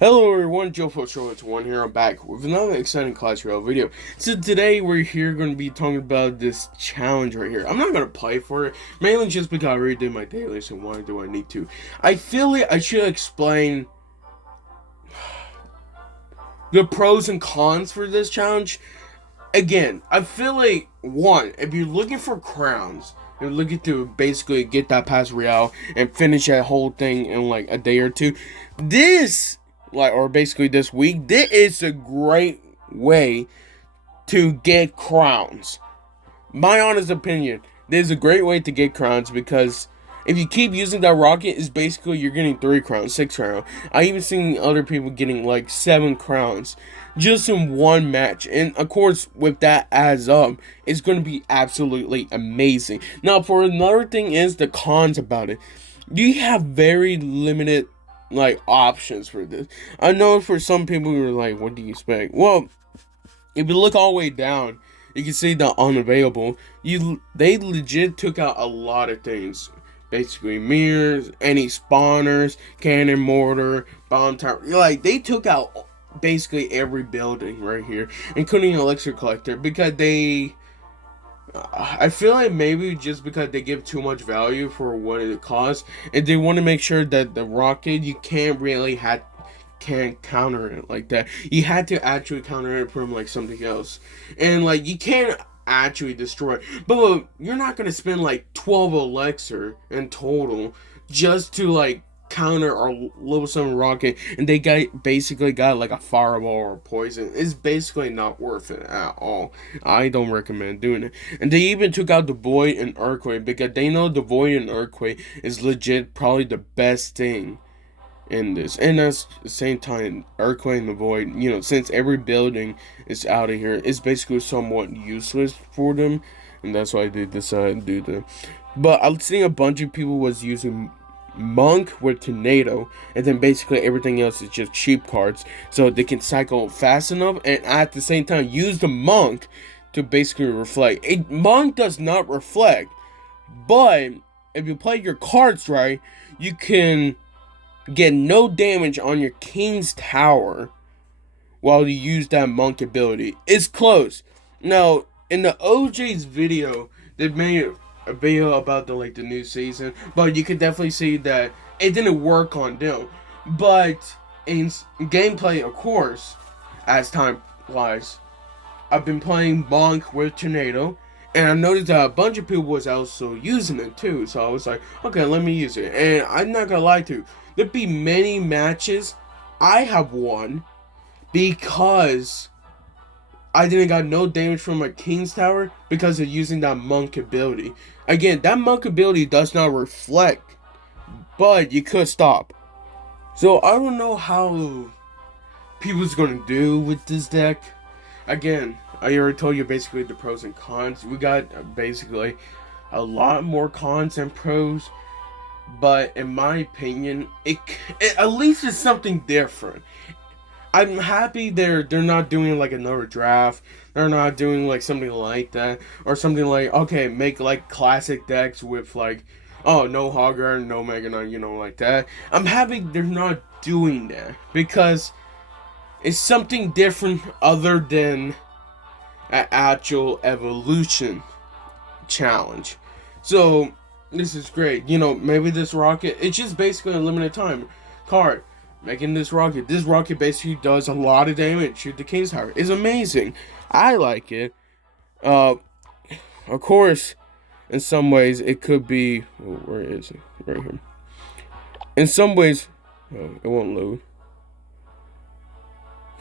Hello everyone, Joe Show. It's one here. I'm back with another exciting Clash Royale video. So today we're here going to be talking about this challenge right here. I'm not going to play for it, mainly just because I already did my daily, so why do I need to? I feel like I should explain the pros and cons for this challenge. Again, I feel like, one, if you're looking for crowns, you're looking to basically get that past Real and finish that whole thing in like a day or two, or basically this week, this is a great way to get crowns. My honest opinion, this is a great way to get crowns because if you keep using that rocket, it's basically you're getting 3 crowns, 6 crowns. I even seen other people getting like 7 crowns just in one match. And of course, with that adds up, it's going to be absolutely amazing. Now, for another thing is the cons about it. You have very limited like options for this. I know for some people you're like, what do you expect? Well, if you look all the way down, you can see the unavailable. They legit took out a lot of things. Basically, mirrors, any spawners, cannon mortar, bomb tower. Like, they took out basically every building right here, including elixir collector, because they. I feel like maybe just because they give too much value for what it costs, and they want to make sure that the rocket you can't counter it like that. You had to actually counter it from like something else, and like you can't actually destroy. But look, you're not gonna spend like 12 elixir in total just to like counter our level 7 rocket, and they basically got like a fireball or poison. It's basically not worth it at all. I don't recommend doing it. And they even took out the void and earthquake because they know the void and earthquake is legit probably the best thing in this. And at the same time, earthquake and the void, since every building is out of here, it's basically somewhat useless for them, and that's why they decided to do that. But I've seen a bunch of people was using monk with tornado, and then basically everything else is just cheap cards, so they can cycle fast enough and at the same time use the monk to basically reflect. A monk does not reflect, but if you play your cards right, you can get no damage on your king's tower while you use that monk ability. It's close. Now, in the OJ's video, they made a video about the new season, but you could definitely see that it didn't work on them. But in gameplay, of course, as time flies, I've been playing monk with tornado, and I noticed that a bunch of people was also using it too. So I was like, okay, let me use it. And I'm not gonna lie to you, there'd be many matches I have won because I didn't got no damage from my king's tower because of using that monk ability. Again, that monk ability does not reflect, but you could stop. So I don't know how people's gonna do with this deck. Again, I already told you basically the pros and cons. We got basically a lot more cons than pros, but in my opinion, it at least is something different. I'm happy they're not doing like another draft. They're not doing like something like that, or something like, okay, make like classic decks with like, oh, no Hogger, no Mega Knight, like that. I'm happy they're not doing that because it's something different other than an actual evolution challenge. So this is great. Maybe this rocket, it's just basically a limited time card. Making this rocket basically does a lot of damage to the king's tower. It's amazing. I like it. Of course, in some ways it could be, where is it? Right here. In some ways, it won't load.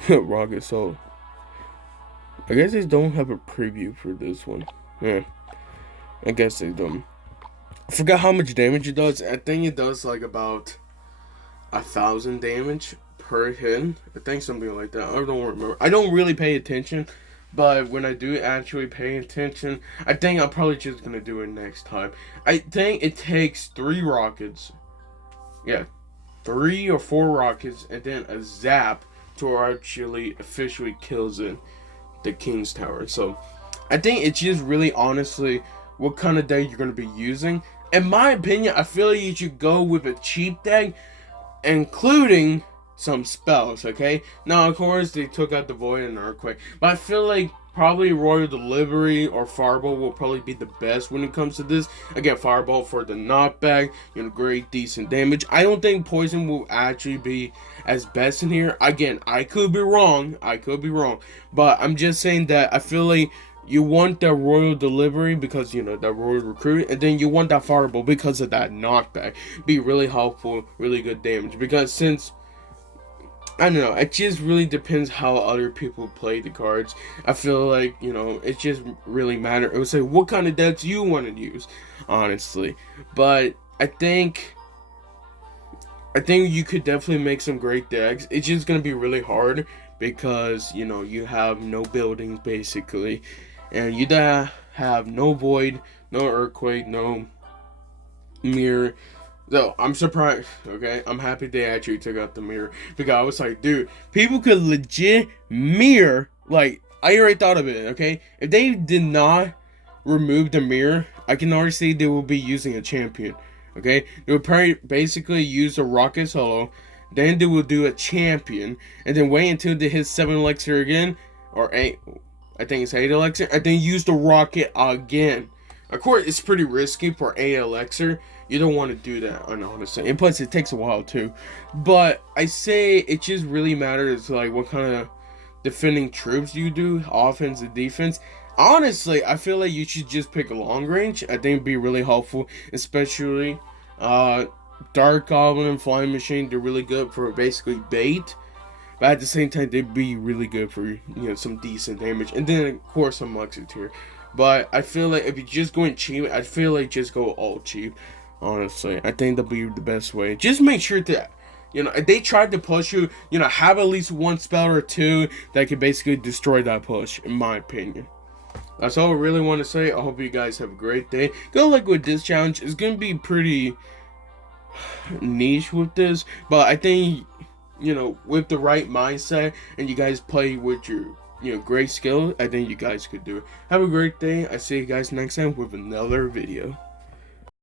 Rocket Soul. I guess they don't have a preview for this one. Yeah, I guess they don't. I forgot how much damage it does. I think it does like about 1,000 damage per hit. I think something like that. I don't remember. I don't really pay attention, but when I do actually pay attention, I think I'm probably just gonna do it next time. I think it takes 3 rockets. Yeah, 3 or 4 rockets, and then a zap to actually officially kills it, the King's Tower. So I think it's just really honestly what kind of deck you're gonna be using. In my opinion, I feel like you should go with a cheap deck, including some spells, okay? Now, of course, they took out the Void and Earthquake, but I feel like probably Royal Delivery or Fireball will probably be the best when it comes to this. Again, Fireball for the knockback, great decent damage. I don't think Poison will actually be as best in here. Again, I could be wrong, but I'm just saying that I feel like you want that Royal Delivery because, that Royal Recruit, and then you want that Fireball because of that knockback. Be really helpful, really good damage, because since I don't know, it just really depends how other people play the cards. I feel like, it just really matters. It would say what kind of decks you want to use, honestly. But I think you could definitely make some great decks. It's just going to be really hard because, you have no buildings, basically. And you have no Void, no Earthquake, no Mirror. So, I'm surprised, okay? I'm happy they actually took out the mirror. Because I was like, dude, people could legit mirror. Like, I already thought of it, okay? If they did not remove the mirror, I can already see they will be using a champion, okay? They would basically use a Rocket Solo. Then they will do a champion. And then wait until they hit 7 Elixir again. Or 8. I think it's 8 Elixir. And then use the Rocket again. Of course, it's pretty risky for 8 Elixir. You don't want to do that, honestly. And plus, it takes a while, too. But I say it just really matters, like, what kind of defending troops you do, offense and defense. Honestly, I feel like you should just pick a long range. I think it'd be really helpful, especially Dark Goblin and Flying Machine. They're really good for basically bait. But at the same time, they'd be really good for, some decent damage. And then, of course, some Luxiteer. But I feel like if you're just going cheap, I feel like just go all cheap. Honestly, I think that'll be the best way. Just make sure that, if they tried to push you, have at least one spell or two that could basically destroy that push, in my opinion. That's all I really want to say. I hope you guys have a great day. Good luck with this challenge. It's going to be pretty niche with this, but I think, with the right mindset and you guys play with your, great skill, I think you guys could do it. Have a great day. I see you guys next time with another video.